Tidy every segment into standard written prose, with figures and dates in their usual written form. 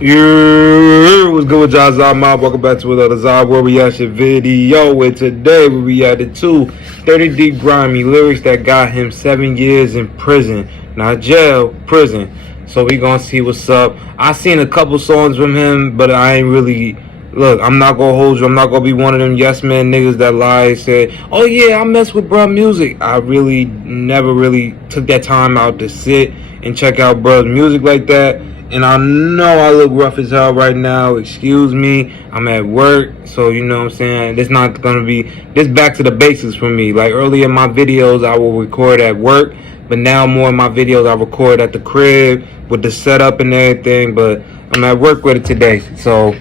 Yeah, what's good with y'all? Zahir, welcome back to another Zahir reaction video. And today we reacted to 30 Deep Grimy lyrics that got him 7 years in prison. Not jail, prison. So we gonna see what's up. I seen a couple songs from him, but I ain't really. Look, I'm not gonna hold you. I'm not gonna be one of them yes man niggas that lie and say, oh yeah, I mess with bruh music. I really never really took that time out to sit and check out bruh's music like that. And I know I look rough as hell right now. Excuse me. I'm at work. So, you know what I'm saying? This not going to be... This back to the basics for me. Like, earlier in my videos, I will record at work. But now more of my videos, I record at the crib with the setup and everything. But I'm at work with it today. So,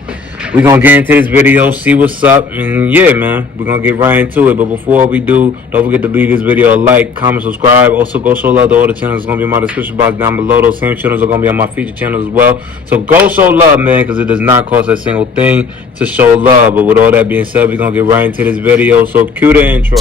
we're going to get into this video, see what's up. And yeah, man, we're going to get right into it. But before we do, don't forget to leave this video a like, comment, subscribe. Also, go show love to all the channels. It's going to be in my description box down below. Those same channels are going to be on my feature channels as well. So go show love, man, because it does not cost a single thing to show love. But with all that being said, we're going to get right into this video. So cue the intro.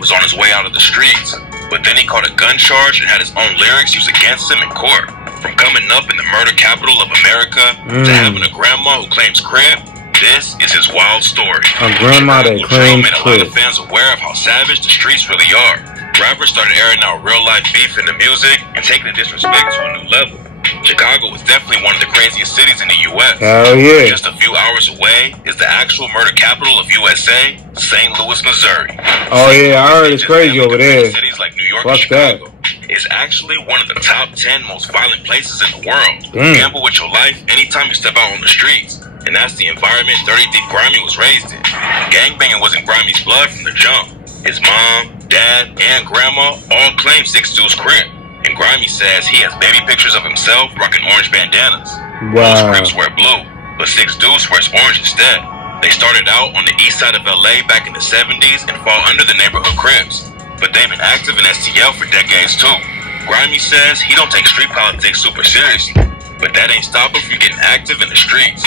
Was on his way out of the streets, but then he caught a gun charge and had his own lyrics used against him in court. From coming up in the murder capital of America to having a grandma who claims crib, this is his wild story. A grandma that claims made a lot of fans aware of how savage the streets really are. Rappers started airing out real life beef in the music and taking the disrespect to a new level. Chicago was definitely one of the craziest cities in the U.S. Hell yeah. Just a few hours away is the actual murder capital of USA, St. Louis, Missouri. Oh yeah, I heard it's crazy over there. Cities like New York and Chicago is actually one of the top 10 most violent places in the world. Gamble with your life anytime you step out on the streets. And that's the environment 30 Deep Grimy was raised in. Gangbanging was in Grimy's blood from the jump. His mom, dad, and grandma all claim 6 Deuce crib. And Grimy says he has baby pictures of himself rocking orange bandanas. Most Crips wear blue, but 6 Deuce wears orange instead. They started out on the east side of LA back in the 70s and fall under the neighborhood Crips. But they've been active in STL for decades too. Grimy says he don't take street politics super seriously, but that ain't stop him from getting active in the streets.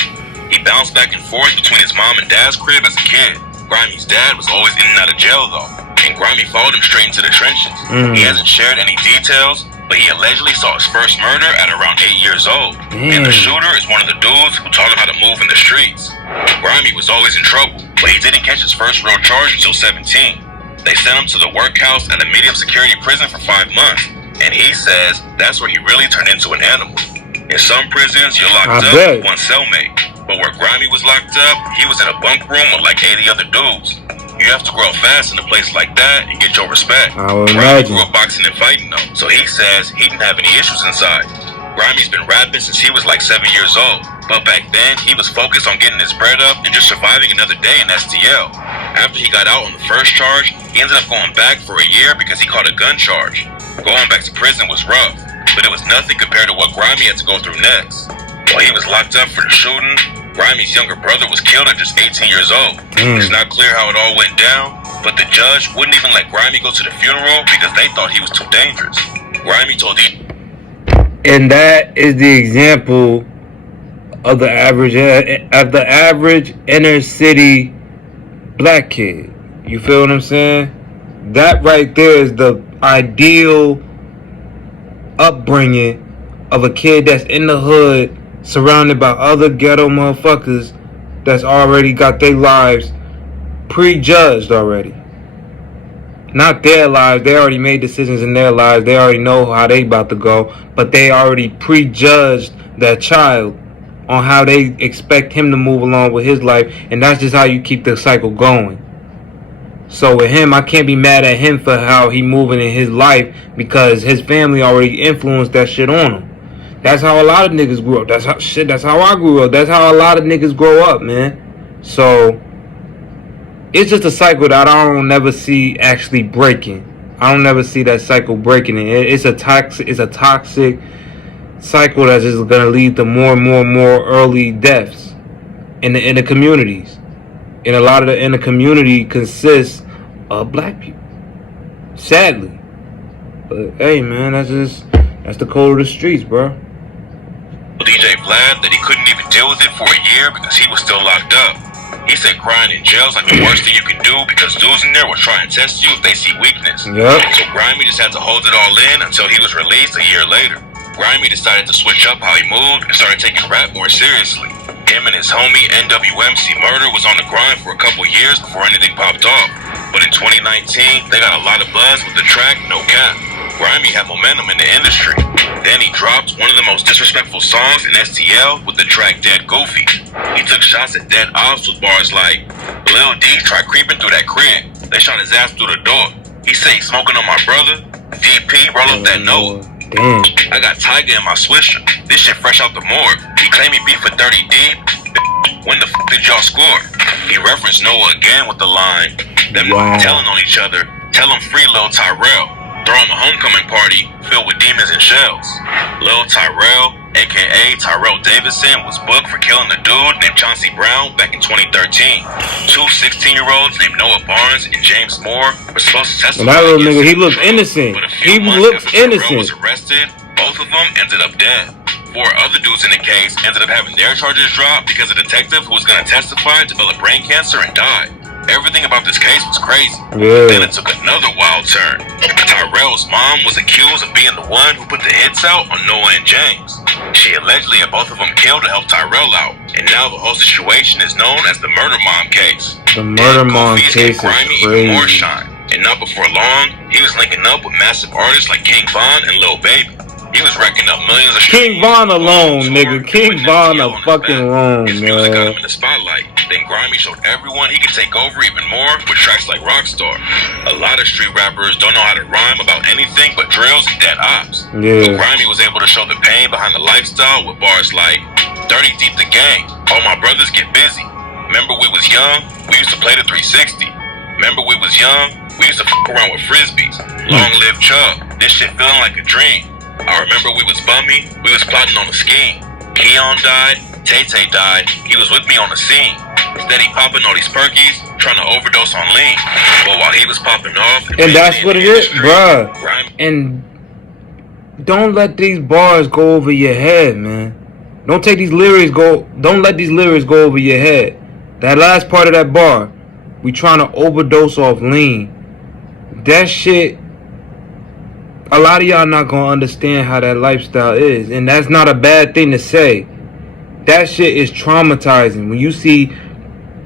He bounced back and forth between his mom and dad's crib as a kid. Grimy's dad was always in and out of jail though, and Grimy followed him straight into the trenches. He hasn't shared any details, but he allegedly saw his first murder at around 8 years old. And the shooter is one of the dudes who taught him how to move in the streets. Grimy was always in trouble, but he didn't catch his first real charge until 17. They sent him to the workhouse at a medium security prison for 5 months, and he says that's where he really turned into an animal. In some prisons, you're locked up with one cellmate, but where Grimy was locked up, he was in a bunk room with like 80 other dudes. You have to grow up fast in a place like that and get your respect. Grimy grew up boxing and fighting though, so he says he didn't have any issues inside. Grimy's been rapping since he was like 7 years old, but back then he was focused on getting his bread up and just surviving another day in STL. After he got out on the first charge, he ended up going back for a year because he caught a gun charge. Going back to prison was rough, but it was nothing compared to what Grimy had to go through next. While he was locked up for the shooting, Grimy's younger brother was killed at just 18 years old. It's not clear how it all went down, but the judge wouldn't even let Grimy go to the funeral because they thought he was too dangerous. Grimy told the... And that is the example of the average inner city black kid. You feel what I'm saying? That right there is the ideal upbringing of a kid that's in the hood, surrounded by other ghetto motherfuckers that's already got their lives prejudged already. Not their lives, they already made decisions in their lives, they already know how they about to go, but they already prejudged that child on how they expect him to move along with his life, and that's just how you keep the cycle going. So with him, I can't be mad at him for how he moving in his life because his family already influenced that shit on him. That's how a lot of niggas grew up. That's how I grew up. That's how a lot of niggas grow up, man. So it's just a cycle that I don't never see actually breaking. I don't never see that cycle breaking. It's a toxic cycle that's just gonna lead to more and more early deaths in the communities. And a lot of the community consists of black people, sadly. But hey, man, that's the code of the streets, bro. DJ Vlad that he couldn't even deal with it for a year because he was still locked up. He said crying in jail is like the worst thing you can do because dudes in there will try and test you if they see weakness. Yep. So Grimy just had to hold it all in until he was released a year later. Grimy decided to switch up how he moved and started taking rap more seriously. Him and his homie NWMC Murder was on the grind for a couple years before anything popped off. But in 2019, they got a lot of buzz with the track No Cap. Grimy had momentum in the industry. Then he dropped one of the most disrespectful songs in STL with the track Dead Goofy. He took shots at dead ops with bars like, Lil D tried creeping through that crib. They shot his ass through the door. He said he's smoking on my brother. DP, roll up that note. Damn. I got Tiger in my swisher. This shit fresh out the morgue. He claimed he beat for 30 deep. When the did y'all score? He referenced Noah again with the line, them telling on each other, tell him free Lil Tyrell. Throwing a homecoming party filled with demons and shells. Lil Tyrell, aka Tyrell Davidson, was booked for killing a dude named Chauncey Brown back in 2013. Two 16-year-olds named Noah Barnes and James Moore were supposed to testify. And that little nigga, he looks innocent. He looks innocent. Was arrested. Both of them ended up dead. 4 other dudes in the case ended up having their charges dropped because a detective who was going to testify developed brain cancer and died. Everything about this case was crazy. Yeah. Then it took another wild turn. Tyrell's mom was accused of being the one who put the hits out on Noah and James. She allegedly had both of them killed to help Tyrell out. And now the whole situation is known as the Murder Mom case. The Murder Mom case is crazy. Even more shine. And not before long, he was linking up with massive artists like King Von and Lil Baby. He was racking up millions of King Von alone, nigga. King Von a fucking alone, His music got him in the spotlight. Then Grimy showed everyone he could take over even more with tracks like Rockstar. A lot of street rappers don't know how to rhyme about anything but drills and dead ops. Yeah. But Grimy was able to show the pain behind the lifestyle with bars like 30 deep the gang, all my brothers get busy. Remember we was young, we used to play the 360. Remember we was young, we used to fuck around with frisbees. Long live Chubb, this shit feeling like a dream. I remember we was bummy, we was plotting on a scheme. Keon died, Tay-Tay died, he was with me on the scene. Steady popping all these perkies, trying to overdose on lean. But while he was popping off... And that's what it is, bruh. And don't let these bars go over your head, man. Don't let these lyrics go over your head. That last part of that bar, we trying to overdose off lean. That shit... A lot of y'all not gonna understand how that lifestyle is, and that's not a bad thing to say. That shit is traumatizing when you see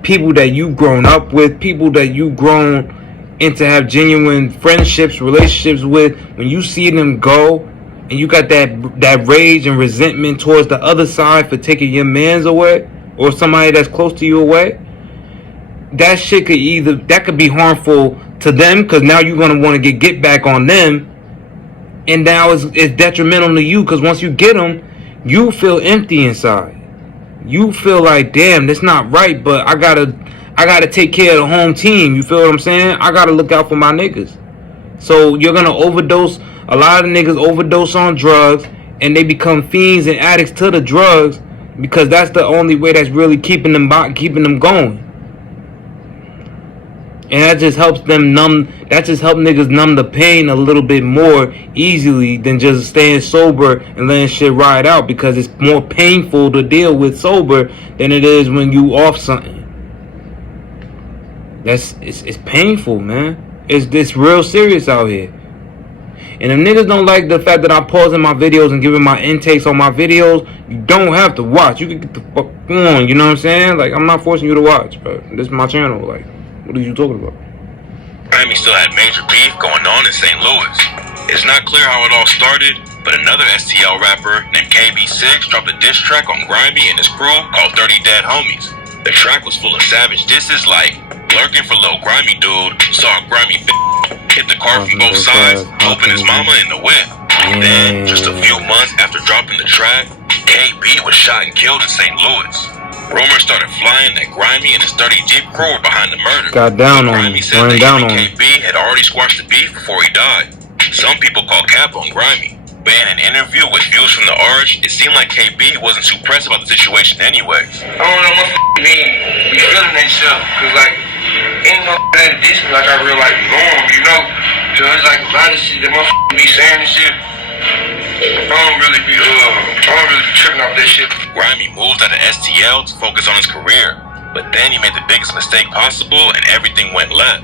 people that you've grown up with, people that you've grown into have genuine friendships, relationships with. When you see them go, and you got that rage and resentment towards the other side for taking your mans away or somebody that's close to you away, that shit could be harmful to them because now you're gonna want to get back on them. And now it's detrimental to you because once you get them, you feel empty inside. You feel like, damn, that's not right, but I gotta take care of the home team. You feel what I'm saying? I gotta look out for my niggas. So you're gonna overdose. A lot of niggas overdose on drugs, and they become fiends and addicts to the drugs because that's the only way that's really keeping them going. And that just helps them niggas numb the pain a little bit more easily than just staying sober and letting shit ride out, because it's more painful to deal with sober than it is when you off something. It's painful, man. It's real serious out here. And if niggas don't like the fact that I'm pausing my videos and giving my intakes on my videos, you don't have to watch. You can get the fuck on, you know what I'm saying? Like, I'm not forcing you to watch, bro. This is my channel, like. What are you talking about? Grimy still had major beef going on in St. Louis. It's not clear how it all started, but another STL rapper named KB6 dropped a diss track on Grimy and his crew called 30 Dead Homies. The track was full of savage disses like, lurking for Lil Grimy dude, saw a Grimy hit the car from both sides, hoping his mama in the whip. Then, just a few months after dropping the track, KB was shot and killed in St. Louis. Rumors started flying that Grimy and his 30 Jeep crew were behind the murder. Got down on him. Grimy said that KB had already squashed the beef before he died. Some people call cap on Grimy, but in an interview with Views from the Arch, it seemed like KB wasn't too pressed about the situation anyways. I don't know, my be feeling that shit, cause like, ain't no that diss me like I real like norm, you know? So it's like a lot of shit that my be saying and shit. I don't really be tripping off that shit. Grimy moved out of STL to focus on his career. But then he made the biggest mistake possible and everything went left.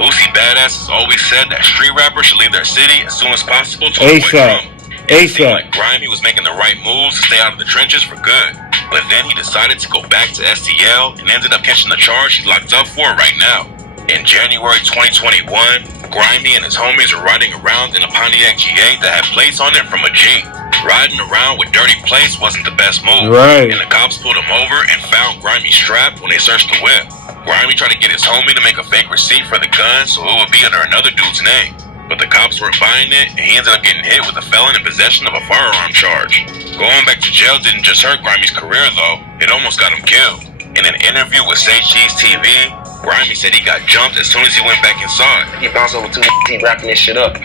Boosie Badass has always said that street rappers should leave their city as soon as possible to avoid drama. It seemed like Grimy was making the right moves to stay out of the trenches for good. But then he decided to go back to STL and ended up catching the charge he's locked up for right now. In January 2021, Grimy and his homies were riding around in a Pontiac G8 that had plates on it from a Jeep. Riding around with dirty plates wasn't the best move. Right. And the cops pulled him over and found Grimy strapped when they searched the whip. Grimy tried to get his homie to make a fake receipt for the gun so it would be under another dude's name. But the cops weren't buying it, and he ended up getting hit with a felon in possession of a firearm charge. Going back to jail didn't just hurt Grimy's career though, it almost got him killed. In an interview with Say Cheese TV, Grimy said he got jumped as soon as he went back inside. He bounced over 2 he rapping this shit up.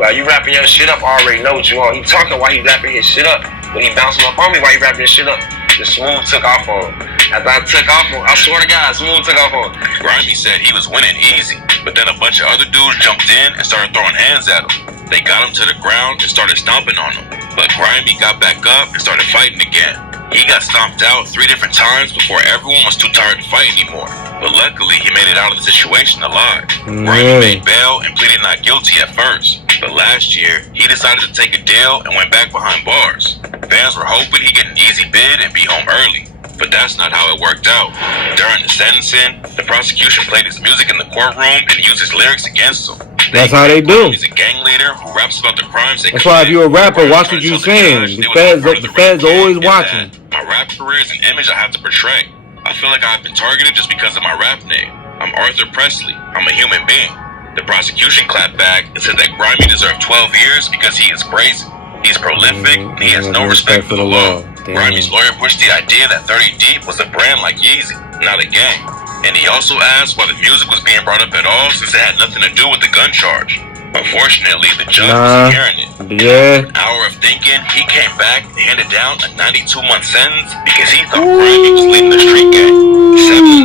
While you rapping your shit up, I already know what you want. He talking while he rapping his shit up. But he bouncing up on me while he rapping his shit up. The Smooth took off on him. After I took off on him, I swear to God, Smooth took off on him. Grimy said he was winning easy, but then a bunch of other dudes jumped in and started throwing hands at him. They got him to the ground and started stomping on him. But Grimy got back up and started fighting again. He got stomped out 3 different times before everyone was too tired to fight anymore. But luckily, he made it out of the situation alive. Grimy made bail and pleaded not guilty at first. But last year, he decided to take a deal and went back behind bars. Fans were hoping he'd get an easy bid and be home early. But that's not how it worked out. During the sentencing, the prosecution played his music in the courtroom and used his lyrics against him. That's how they do. He's a gang leader who raps about the crimes they That's why if you're a rapper, watch what you're saying. The feds are always watching. My rap career is an image I have to portray. I feel like I've been targeted just because of my rap name. I'm Arthur Presley. I'm a human being. The prosecution clapped back and said that Grimy deserved 12 years because he is brazen. He's prolific and he has no respect for the law. Grimy's lawyer pushed the idea that 30 Deep was a brand like Yeezy, not a gang. And he also asked why the music was being brought up at all since it had nothing to do with the gun charge. Unfortunately, the judge wasn't hearing it. Yeah. After an hour of thinking, he came back and handed down a 92-month sentence because he thought Grimy was leading the street gang.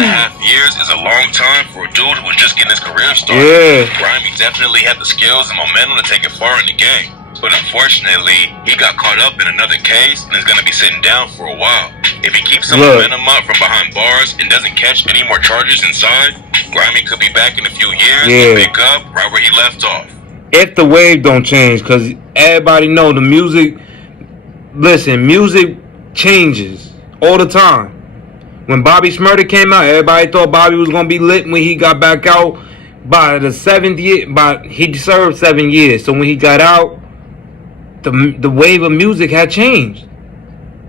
7.5 years is a long time for a dude who was just getting his career started. Yeah. Grimy definitely had the skills and momentum to take it far in the game. But unfortunately, he got caught up in another case and is going to be sitting down for a while. If he keeps some momentum up from behind bars and doesn't catch any more charges inside, Grimy could be back in a few years and pick up right where he left off. If the wave don't change, because everybody know the music, listen, music changes all the time. When Bobby Shmurda came out, everybody thought Bobby was going to be lit when he got back out. By the 7th year, he served 7 years. So when he got out, the wave of music had changed.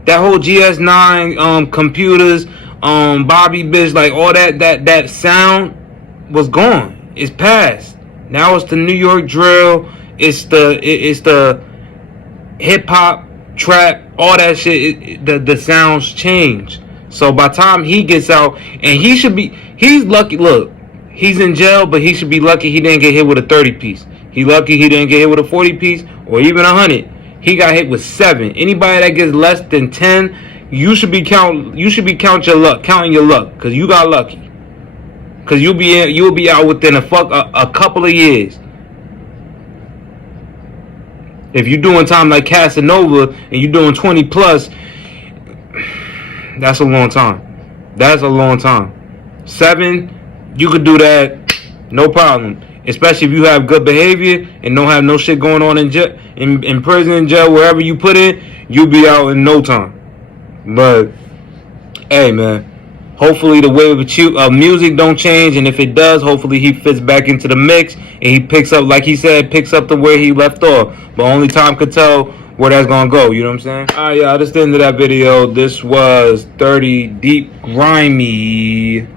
That whole GS9 computers, Bobby bitch, like all that sound was gone. It's past. Now it's the New York drill. It's the hip hop, trap, all that shit. The sounds change. So by the time he gets out, and he's lucky. Look, he's in jail, but he should be lucky he didn't get hit with a 30 piece. He lucky he didn't get hit with a 40 piece or even 100. He got hit with 7. Anybody that gets less than 10, you should be counting your luck, because you got lucky. Because you'll be out within a couple of years. If you're doing time like Casanova and you're doing 20 plus, that's a long time. That's a long time. 7, you could do that, no problem. Especially if you have good behavior and don't have no shit going on in prison, in jail, wherever you put in, you'll be out in no time. But hey, man, hopefully the wave of music don't change, and if it does, hopefully he fits back into the mix and he picks up, like he said, picks up to where he left off. But only time could tell where that's gonna go. You know what I'm saying? All right, y'all. That's the end of that video. This was 30 Deep Grimy.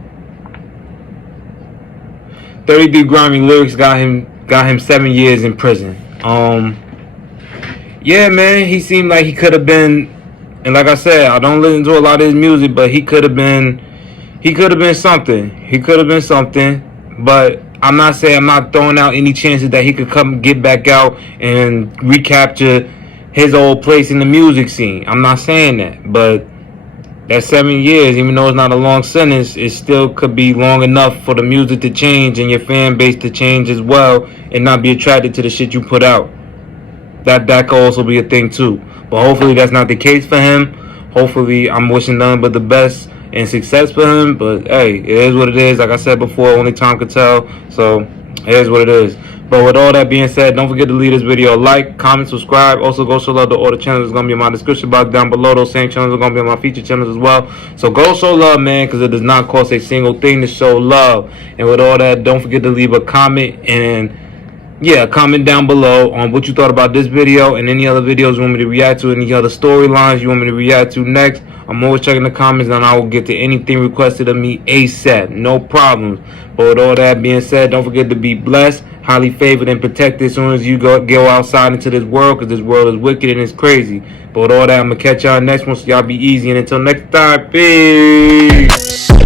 30 Deep Grimy lyrics got him 7 years in prison. Yeah, man, he seemed like he could have been, and like I said, I don't listen to a lot of his music, but he could have been something. He could have been something, but I'm not throwing out any chances that he could come get back out and recapture his old place in the music scene. I'm not saying that, but that 7 years, even though it's not a long sentence, it still could be long enough for the music to change and your fan base to change as well and not be attracted to the shit you put out. That could also be a thing too. But hopefully that's not the case for him. Hopefully, I'm wishing nothing but the best and success for him. But hey, it is what it is. Like I said before, only time can tell. So it is what it is. But with all that being said, don't forget to leave this video a like, comment, subscribe. Also, go show love to all the channels that's going to be in my description box down below. Those same channels are going to be on my feature channels as well. So go show love, man, because it does not cost a single thing to show love. And with all that, don't forget to leave a comment and yeah, comment down below on what you thought about this video and any other videos you want me to react to, any other storylines you want me to react to next. I'm always checking the comments and I will get to anything requested of me ASAP. No problems. But with all that being said, don't forget to be blessed, highly favored, and protected as soon as you go outside into this world, because this world is wicked and it's crazy. But with all that, I'm going to catch y'all next one, so y'all be easy. And until next time, peace.